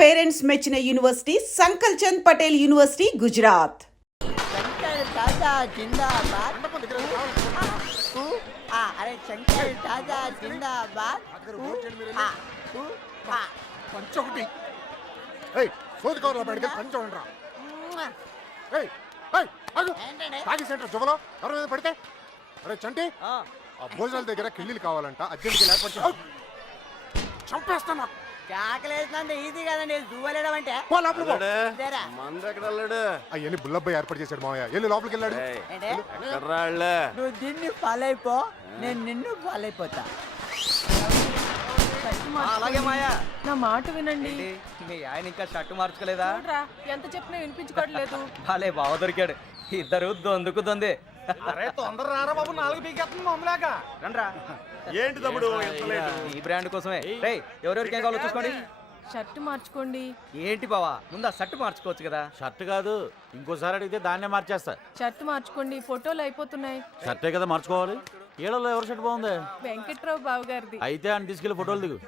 Parents మెచ్చిన university సంకల్ Chand Patel university Gujarat. Shankar Dada జిందాబాద్. అరే శంకర్ దాదా జిందాబాద్. పంచొకటి సోది కవర్లో పెడితే పంచోండి రా. తాగి సెంటర్ జువలో కవర్ మీద పడితే అరే చంటి ఆ భోజనాల దగ్గర కిళ్ళీలు కావాలంట అర్జెంట్గా లేకపోతే చంపేస్తాను. చాకలేసినంత ఈజీ కదండి దువ్వలేడం అంటే. అవన్నీ బుల్లబ్బాయి ఏర్పాటు చేశాడు మావయ్య. వెళ్ళి లోపలికి వెళ్ళాడు. నువ్వు దీన్ని ఫాలో అయిపో, నేను నిన్ను ఫాలో అయిపోతా. అలాగే మాయా, నా మాట వినండి. మీ ఆయన ఇంకా షర్టు మార్చుకోలేదా? ఎంత చెప్పినా వినిపించుకోవట్లేదు. భలే బావ దొరికాడు. ఇద్దరు దొందుకు దొందే. తొందర రారా బాబు, 4 పీకేస్తుంది మమ్మలాగా. రండ్రా. ఏంటి తమ్ముడు ఈ బ్రాండ్ కోసమే. రేయ్, ఎవరెవరికి ఏం కావాలో చూసుకోండి. షర్టు మార్చుకోండి. ఏంటి బావా, ముందు ఆ షర్టు మార్చుకోవచ్చు కదా. షర్ట్ కాదు, ఇంకోసారి అడిగితే దాన్నే మార్చేస్తా. షర్టు మార్చుకోండి, ఫోటోలు అయిపోతున్నాయి. షర్టే కదా మార్చుకోవాలి. ఏళ్ళలో ఎవరి షర్ట్ బాగుంది? వెంకట్రావు బావు గారిది. అయితే అని తీసుకెళ్లి ఫోటోలు దిగు.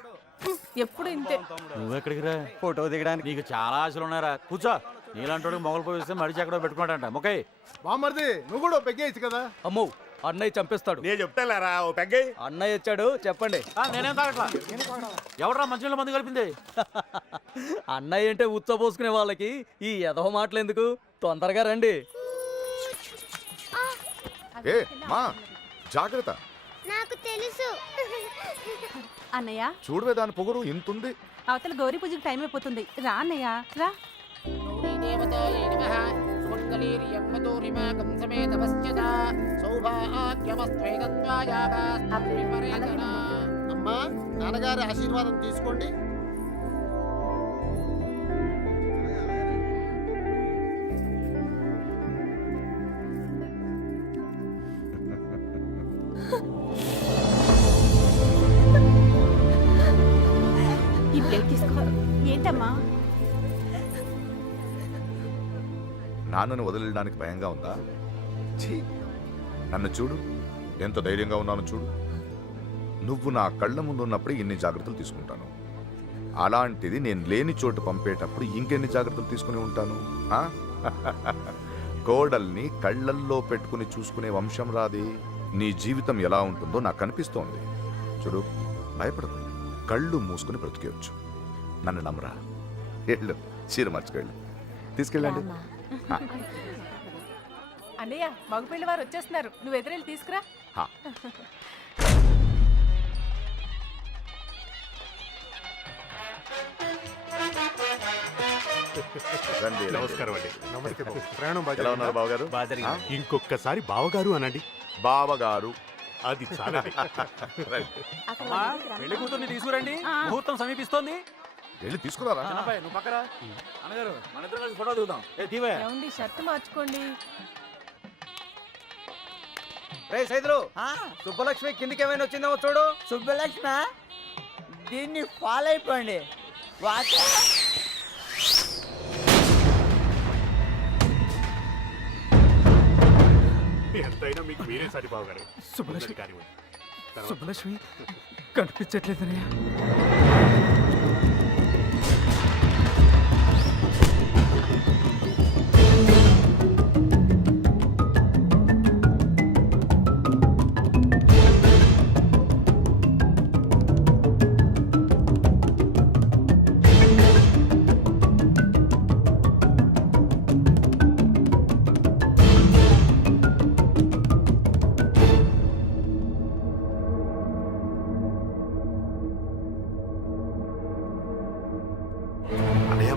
ఎప్పుడు ఇంతే. నువ్వెక్కడికి రా? ఫోటో దిగడానికి నీకు చాలా ఆశలు ఉన్నారా? కూర్చో. నీలాంటి మొగలు పోయిస్తే మడిచి ఎక్కడో పెట్టుకున్నాడంట. మొక్కై బామ్మర్ది నువ్వు కూడా పెగ్గేయచ్చు కదా. అమ్మో, అన్నయ్య చంపేస్తాడు. నేను చెప్తారా ఓ పెగ్గై. అన్నయ్య వచ్చాడు, చెప్పండి. నేనేం తాగట్లా. ఎవడరా మంచినీళ్ళ మంది కలిపింది? అన్నయ్య అంటే ఉచ్చపోసుకునే వాళ్ళకి ఈ ఎదవ మాటలు ఎందుకు? తొందరగా రండి. ఏ మా జాగ్రత్త. నాకు తెలుసు. అన్నయ్య చూడవే దాని పొగరు ఇంతుంది. అవతల గౌరీ పూజకి టైం అయిపోతుంది. రా అన్నయ్య రా. అమ్మా, నాన్నగారి ఆశీర్వాదం తీసుకోండి. ఈ ప్లేట్ తీసుకో. ఏంటమ్మా? నాన్నను వదిలేయడానికి భయంగా ఉందా? ఛీ, నన్ను చూడు, ఎంత ధైర్యంగా ఉన్నాను చూడు. నువ్వు నా కళ్ళ ముందు ఉన్నప్పుడు ఇన్ని జాగ్రత్తలు తీసుకుంటాను. అలాంటిది నేను లేని చోటు పంపేటప్పుడు ఇంకెన్ని జాగ్రత్తలు తీసుకుని ఉంటాను? కోడల్ని కళ్ళల్లో పెట్టుకుని చూసుకునే వంశం రాది. నీ జీవితం ఎలా ఉంటుందో నాకు అనిపిస్తోంది. చూడు, భయపడదు, కళ్ళు మూసుకుని బ్రతికేయచ్చు. నన్ను నమ్మరా. వెళ్ళు, చీర మార్చుకెళ్ళు, తీసుకెళ్ళండి. అన్నయ్య, మగపిల్లి వారు వచ్చేస్తున్నారు. నువ్వు ఎదురెళ్ళి తీసుకురా. నమస్కారం అండి. నమస్తే బాబు. ప్రయాణం ఎలా ఉన్నారు బావగారు? ఇంకొకసారి బావగారు అనండి. బావగారు అది చాలా. పెళ్లి కూతుర్ని తీసుకురండి, ముహూర్తం సమీపిస్తోంది. వెళ్ళి తీసుకురారా. నువ్వు పక్కరా. అన్నగారు, మన ఇద్దరం కలిసి ఫోటో దిగుదాం. ఏమండి, షర్టు మార్చుకోండి. రే సైదులు, సుబ్బలక్ష్మి కిందికి ఏమైనా వచ్చిందేమో చూడు. సుబ్బలక్ష్మ, దీన్ని ఫాలో అయిపోండి. ఎంతైనా మీకు మీరే సరి బావగారు. సుబ్బలక్ష్మి కనిపించట్లేదనయ్య.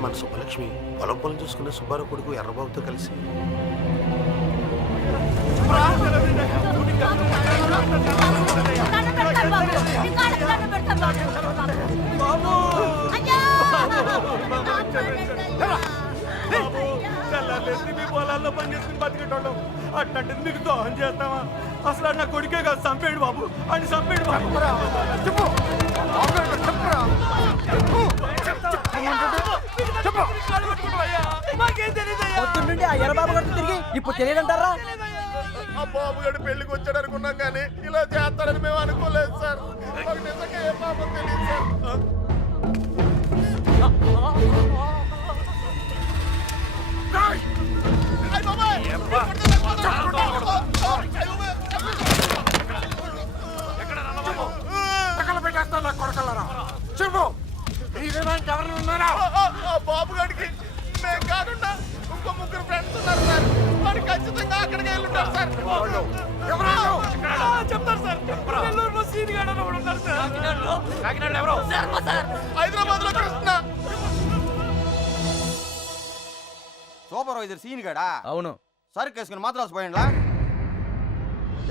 మన సుబ్బలక్ష్మి పొలం చూసుకునే సుబ్బారావు కొడుకు ఎర్రబాబుతో కలిసి పొలాల్లో పని చేసుకుని బతికేటోళ్ళం. అట్లాంటిది మీకు దోహం చేస్తావా? అసలు నా కొడుకే కాదు, చంపేడు బాబు అని చంపేడు బాబు. పొద్దున్నుండి ఆ ఎర్రబాబు గారితో తిరిగి ఇప్పుడు తెలియదంటారా? ఆ బాబు గారు పెళ్లికి వచ్చాడు అనుకున్నాం, కానీ ఇలా చేస్తారని మేము అనుకోలేదు సార్. నిజంగా ఏ పాపం తెలియదు సార్. చెప్పు ఇదేనా ఎవరు ఉన్నారా? బాబు గారికి మేము కాకుండా ఇంకో ముగ్గురు ఫ్రెండ్స్ ఉన్నారు సార్. వాడు ఖచ్చితంగా అక్కడికి వెళ్ళి ఉంటారు సార్. వాళ్ళు ఎవరు? చెప్తారు సార్. నెల్లూరులో సీన్ గాడు అని ఒకడు ఉన్నాడు సార్. హైదరాబాద్ లో కృష్ణ. సూపర్వైజర్ సీన్ గడా అవును, సరుకు వేసుకుని మాత్రం పోయిండ్లా.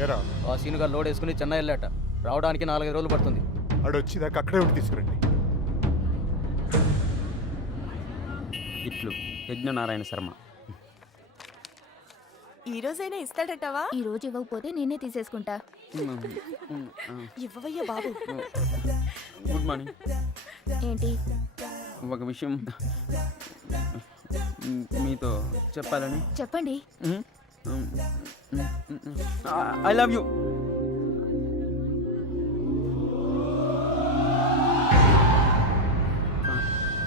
ఏరా ఆ సీనుగా లోడ్ వేసుకుని చెన్నై వెళ్ళాట. రావడానికి 4-5 రోజులు పడుతుంది. ఆడు వచ్చేదాకా అక్కడే ఉండి తీసుకురండి. ఇట్లు యజ్ఞనారాయణ శర్మ. ఈ రోజైనా ఇస్తాడటవా? ఈ రోజు ఇవ్వకపోతే నేనే తీసేసుకుంటా. ఇవ్వవయ్యా బాబు. Good morning. ఏంటి? ఒక విషయం మీతో చెప్పాలని. చెప్పండి. I love you.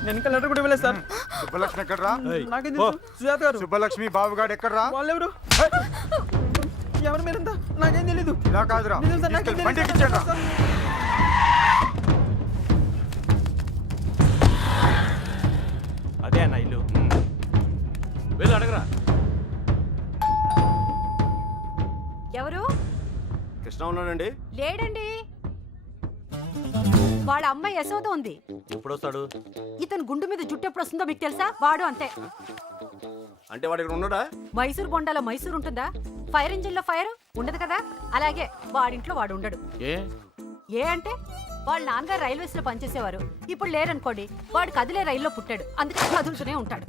నేను ఇంకా లెటర్ కూడా ఇవ్వలేదు సార్. సుబ్బలక్ష్మి ఎక్కడ్రా? నాకేం తెలుసు? సుజాత గారు. సుబ్బలక్ష్మి బాబుగాడు ఎక్కడ్రా? వాళ్ళెవరు? ఎవరు మీరంతా? నాకేం తెలీదు. ఇలా కాదురా, నిజం సార్, నాకేం తీసుకెళ్ళి బండి తెలీదు ఎక్కించండి రా. సార్. అదే అన్న ఇల్లు. వెళ్ళి అడగరా. ఎవరు? కృష్ణ ఉన్నాడండి. లేడండి. వాళ్ళ అమ్మాయి యశోద ఉంది. ఎప్పుడు వస్తాడు? ఇతను గుండు మీద జుట్టు ఎప్పుడు వస్తుందో మీకు తెలుసా? వాడు అంతే. అంటే వాడు ఇక్కడ ఉన్నాడా? మైసూర్ బొండాలో మైసూర్ ఉంటుందా? ఫైర్ ఇంజిన్ లో ఫైర్ ఉండదు కదా, అలాగే వాడింట్లో వాడు ఉండడు. ఏ అంటే వాళ్ళ నాన్నగారు రైల్వేస్ లో పనిచేసేవారు. ఇప్పుడు లేరనుకోండి, వాడు కదిలే రైల్లో పుట్టాడు, అందుకే కదులుతూనే ఉంటాడు.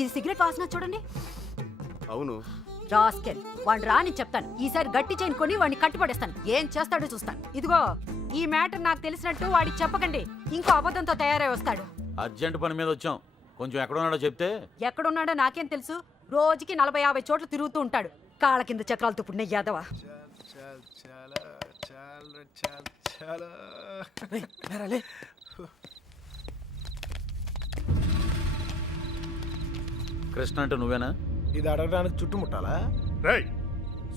ఇది సిగరెట్ వాసన చూడండి. అవును. రాస్కెల్, వాడు రాని చెప్తాను. ఈసారి గట్టి చైన్ కొని వాడిని కట్టుపడేస్తాను. ఏం చేస్తాడో చూస్తాను. ఇదిగో, ఈ మ్యాటర్ నాకు తెలిసినట్టు వాడికి చెప్పకండి. ఇంకో అబద్ధంతో తయారై వస్తాడు. అర్జెంట్ పని మీద వచ్చాం. కొంచెం ఎక్కడ ఉన్నాడో చెప్తే. ఎక్కడున్నాడో నాకేం తెలుసు. రోజుకి 40-50 చోట్ల తిరుగుతూ ఉంటాడు. కాళ్ళ కింద చక్రాలతో పుట్టిన యాదవ. కృష్ణ అంటే నువ్వేనా? ఇది అడగడానికి చుట్టుముట్టాలా? రేయ్,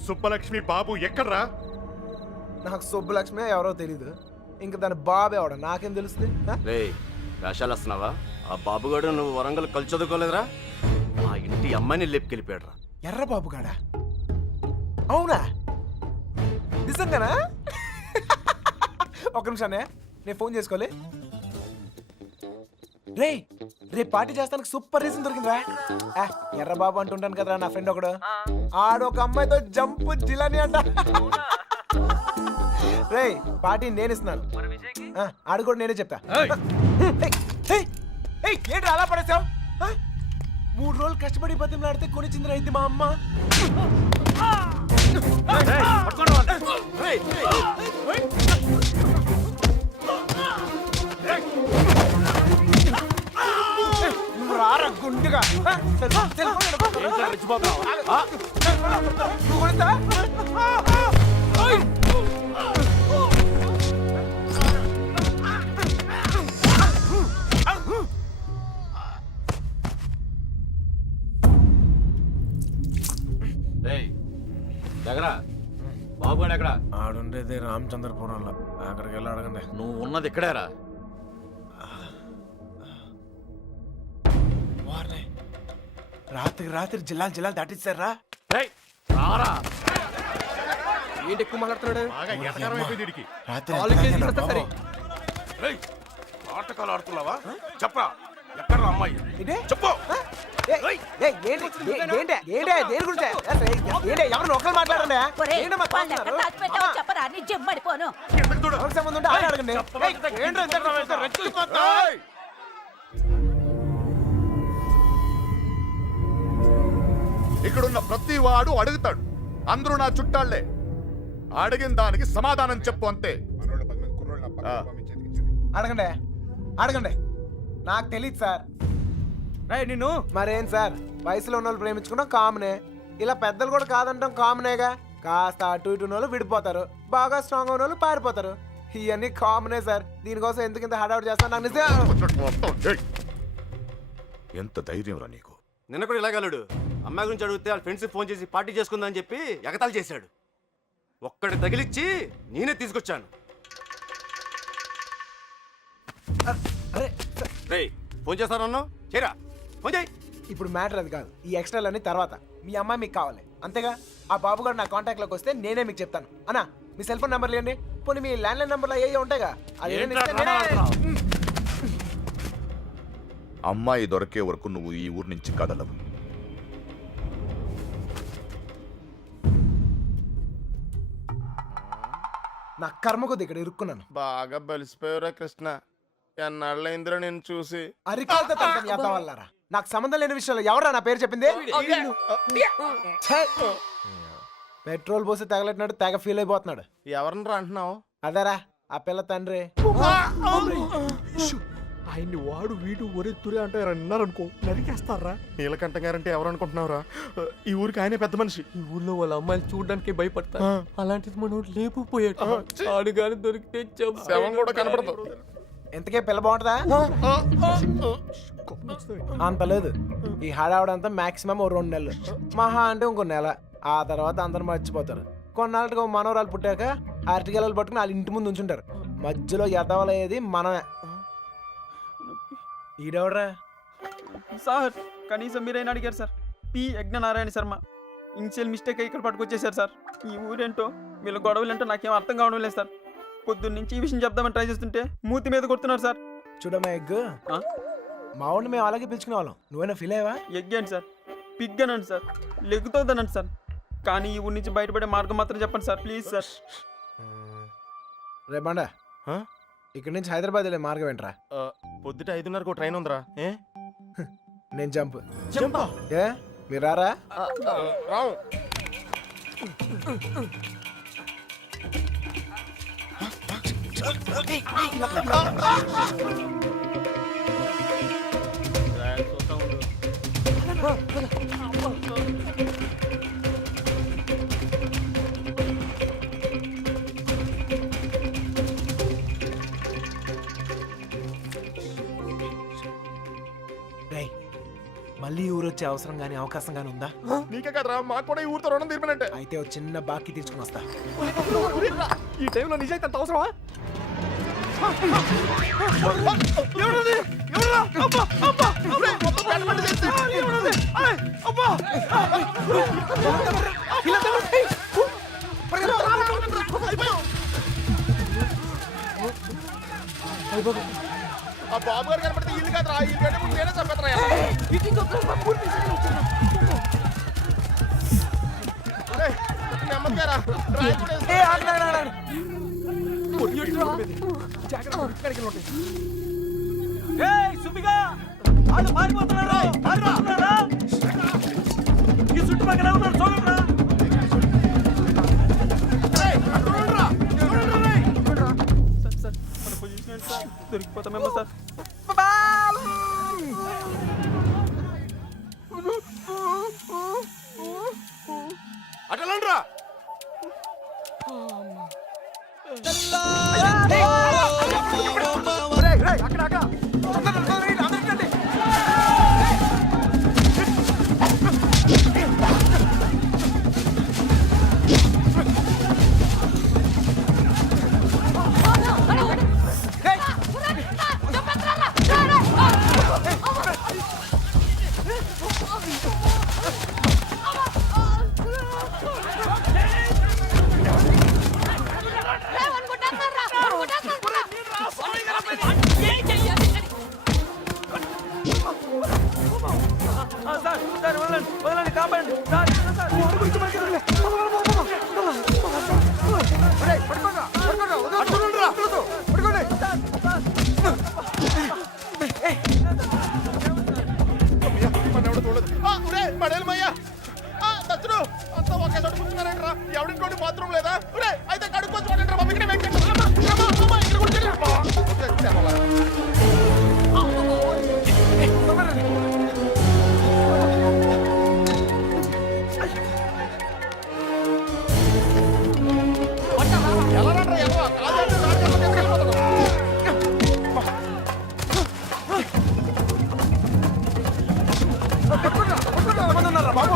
సుబ్బలక్ష్మి బాబు ఎక్కడ్రా? నాకు సుబ్బలక్ష్మి ఎవరో తెలీదు. ఇంక దాని బాబు ఎవడ నాకేం తెలుస్తుంది? రే వేషాలు వస్తున్నావా? ఆ బాబుగాడు నువ్వు వరంగల్ కలిసి చదువుకోలేదురా? మా ఇంటి అమ్మాయిని లేపుకెళ్ళిపోయాడు రా. ఎర్ర బాబు గాడా? అవునా? నిజంగానా? ఒక నిమిషానే, నేను ఫోన్ చేసుకోలే. రే రేపు పార్టీ చేస్తానికి సూపర్ రీజన్ దొరికిందిరా. ఎర్ర బాబు అంటుంటాను కదరా నా ఫ్రెండ్ ఒకడు. ఆడొక అమ్మాయితో జంపు జిలాని అంట. రే పార్టీ నేను ఇస్తున్నాను. ఆడు కూడా నేనే చెప్పా. ఏంటి అలా పడేసావు? 3 రోజులు కష్టపడి బతిమలాడితే కొనిచ్చింది రైతు మా అమ్మ. రారా గుండుగా. బాబుగాడు ఎక్కడ? ఆడుండేది రామచంద్రపురంలో. అక్కడికి వెళ్ళి అడగండి. నువ్వు ఉన్నది ఇక్కడేరా. రాత్రి జిల్లాలు దాటిస్తారా? ఏంటి ఎక్కువ మాట్లాడుతున్నాడు? బాగా ఎటకారం అయిపోయింది వీడికి. నాటకాలు ఆడుతున్నావా? చెప్పరా, ఎక్కడ అమ్మాయి? చెప్పు. ఎవరు ఒకరు మాట్లాడండి. చెప్పరా, నీ జమ్మడిపోను. సంబంధం ఉంటే ఆయన అడగండి. ఇక్కడున్న ప్రతి వాడు అడుగుతాడు. అందరూ నా చుట్టాళ్లే. అడిగిన దానికి సమాధానం చెప్పు అంతే. అడగండి. నాకు తెలియదు సార్. నిన్ను మరేం సార్, వయసులో ఉన్న వాళ్ళు ప్రేమించుకున్నాం కామనే. ఇలా పెద్దలు కూడా కాదంటాం కామనేగా. కాస్త అటు ఇటు వాళ్ళు విడిపోతారు. బాగా స్ట్రాంగ్ ఉన్న వాళ్ళు పారిపోతారు. ఇవన్నీ కామనే సార్. దీనికోసం ఎందుకు ఇంత హడావుడి చేస్తాను నాకు నిజంగా. ఎంత ధైర్యం రా నీకు? నిన్న కూడా ఇలాగలడు అమ్మాయి గురించి అడిగితే వాళ్ళ ఫ్రెండ్స్ ఫోన్ చేసి పార్టీ చేసుకుందని చెప్పి ఎగతాళి చేశాడు. ఒక్కడి తగిలిచ్చి నేనే తీసుకొచ్చాను. అరే రేయ్ ఫోన్ చేస్తానన్నా చేరా ఫోన్ చేయి. ఇప్పుడు మ్యాటర్ అది కాదు, ఈ ఎక్స్ట్రాలన్నీ తర్వాత. మీ అమ్మాయి మీకు కావాలి అంతేగా? ఆ బాబు గారు నా కాంటాక్ట్లోకి వస్తే నేనే మీకు చెప్తాను. అన్నా మీ సెల్ ఫోన్ నెంబర్లు ఇవ్వండి. పోనీ మీ ల్యాండ్లైన్ నెంబర్లు అయ్యే ఉంటాయిగా, అది ఏదైనా ఇస్తే నేనే- అమ్మాయి దొరికే వరకు నువ్వు ఈ ఊరు నుంచి కదలవు. నా కర్మ కొద్ది ఇక్కడ ఇరుక్కున్నాను. బాగా బలిసిపోయారా కృష్ణ? ఎన్నాళ్ళైందిరా నేను చూసి. అరికాలతో తంతని చేద్దాం వల్లారా. నాకు సంబంధం లేని విషయంలో ఎవరా నా పేరు చెప్పింది? ఛే! పెట్రోల్ పోసి తగలెట్టినట్టు తెగ ఫీల్ అయిపోతున్నాడు. ఎవరిని అంటున్నావు? అదేరా ఆ పిల్ల తండ్రి. ఆయన్ని వాడు వీడు ఒరే తురే అంటే అన్నారనుకో నరికేస్తారా. నీలకంఠ గారంటే ఎవరు అనుకుంటున్నావురా? ఈ ఊరికి ఆయనే పెద్ద మనిషి. ఈ ఊర్లో వాళ్ళ అమ్మాయిలు చూడడానికి భయపడతారు. అలాంటిది మనోడు లేపుపోయాడు. ఆడు గాని దొరికితే శవం కూడా కనపడదు. ఎంతకే పిల్ల బాగుంటుందా? అంత లేదు. ఈ హడావుడంతా మాక్సిమం 2 నెలలు, మహా అంటే ఇంకో నెల. ఆ తర్వాత అందరు మర్చిపోతారు. కొన్నాళ్ళకి మనవరాలు పుట్టాక అరటిగెలలు పట్టుకుని వాళ్ళ ఇంటి ముందు ఉంచుంటారు. మధ్యలో ఎదవలయ్యేది మనమే. ఈడెవడరా? సార్ కనీసం మీరైనా అడిగారు sir. P Yagnanarayana Sharma. Initial mistake ఇక్కడ పట్టుకొచ్చేసారు సార్. ఈ ఊరేంటో వీళ్ళ గొడవలేంటో నాకేం అర్థం కావడం లేదు సార్. పొద్దున్న నుంచి ఈ విషయం చెప్దామని ట్రై చేస్తుంటే మూతి మీద కొడుతున్నారు సార్. చూడమ్మా ఎగ్గు, మా ఊడిని మేము అలాగే పిలుచుకునే వాళ్ళం. నువ్వైనా ఫీల్ అయ్యావా? ఎగ్గాను సార్, పిగ్గనండి సార్, లెగ్గుతోందనండి సార్. కానీ ఈ ఊరి నుంచి బయటపడే మార్గం మాత్రం చెప్పండి సార్ ప్లీజ్ సార్. రేపండా ఇక్కడి నుంచి హైదరాబాద్ వెళ్ళే మార్గం ఏంట్రా? పొద్దుట 5:30కు ట్రైన్ ఉందిరా. నేను జంప్. ఏ మీరు రారా? రావు. మళ్ళీ ఊరు వచ్చే అవసరం గానీ అవకాశం గానీ ఉందా? నీకే కదరా, మాకు కూడా ఈ ఊరితో రుణం తీర్పనంటే. అయితే ఒక చిన్న బాకీ తీసుకుని వస్తా. ఈ టైంలో నిజాయితీ అంత అవసరమా? ఆ బాబు గారు కనపడితే ఇల్లు కాదురా, ఇల్లు కంటే ముందు నేనే చంపేస్తారా. నెమ్మదిగారా. ఈ చుట్టుపక్కల ఉన్నారు చూడండి. సార్ మన పొజిషన్ ఏంటి సార్? దొరికిపోతామేమో సార్. అటలండ్రా. సార్ సార్ వదలండి వదలండి, కాపాడండి సార్ సార్. అంతా ఒకే చోట కూర్చున్నారంటరా. ఎవరింటి బాత్రూమ్ లేదా? అయితే కడుక్కొచ్చి And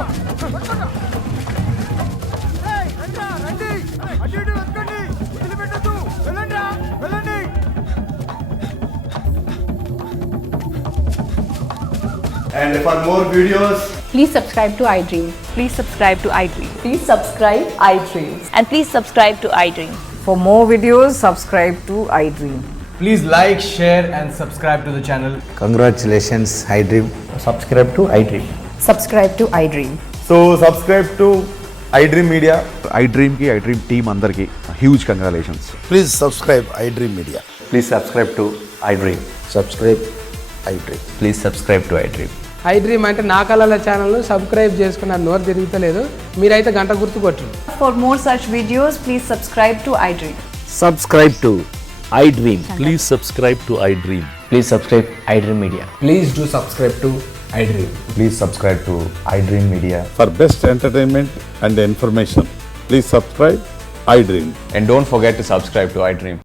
for more videos, Please subscribe to iDream. Please subscribe to iDream. Please subscribe iDream. And please subscribe to iDream. For more videos, subscribe to iDream. Please like, share and subscribe to the channel. congratulations, iDream. Subscribe to iDream. Subscribe to iDream. So subscribe to iDream Media. ఐడ్రీమ్కి iDream team అందరికీ huge congratulations. Please subscribe iDream Media. Please subscribe to iDream. Subscribe iDream. Please subscribe to iDream. iDream అంటే నా కళల channel subscribe చేసుకున్న నోరు తిరుగుతలేదు. మీరైతే గంట గుర్తు కొట్టు. For more such videos, please subscribe to iDream. Subscribe to iDream. Please subscribe to iDream. Please subscribe iDream Media. Please do subscribe to iDream. Please subscribe to iDream media. For best entertainment and information, please subscribe iDream. And don't forget to subscribe to iDream.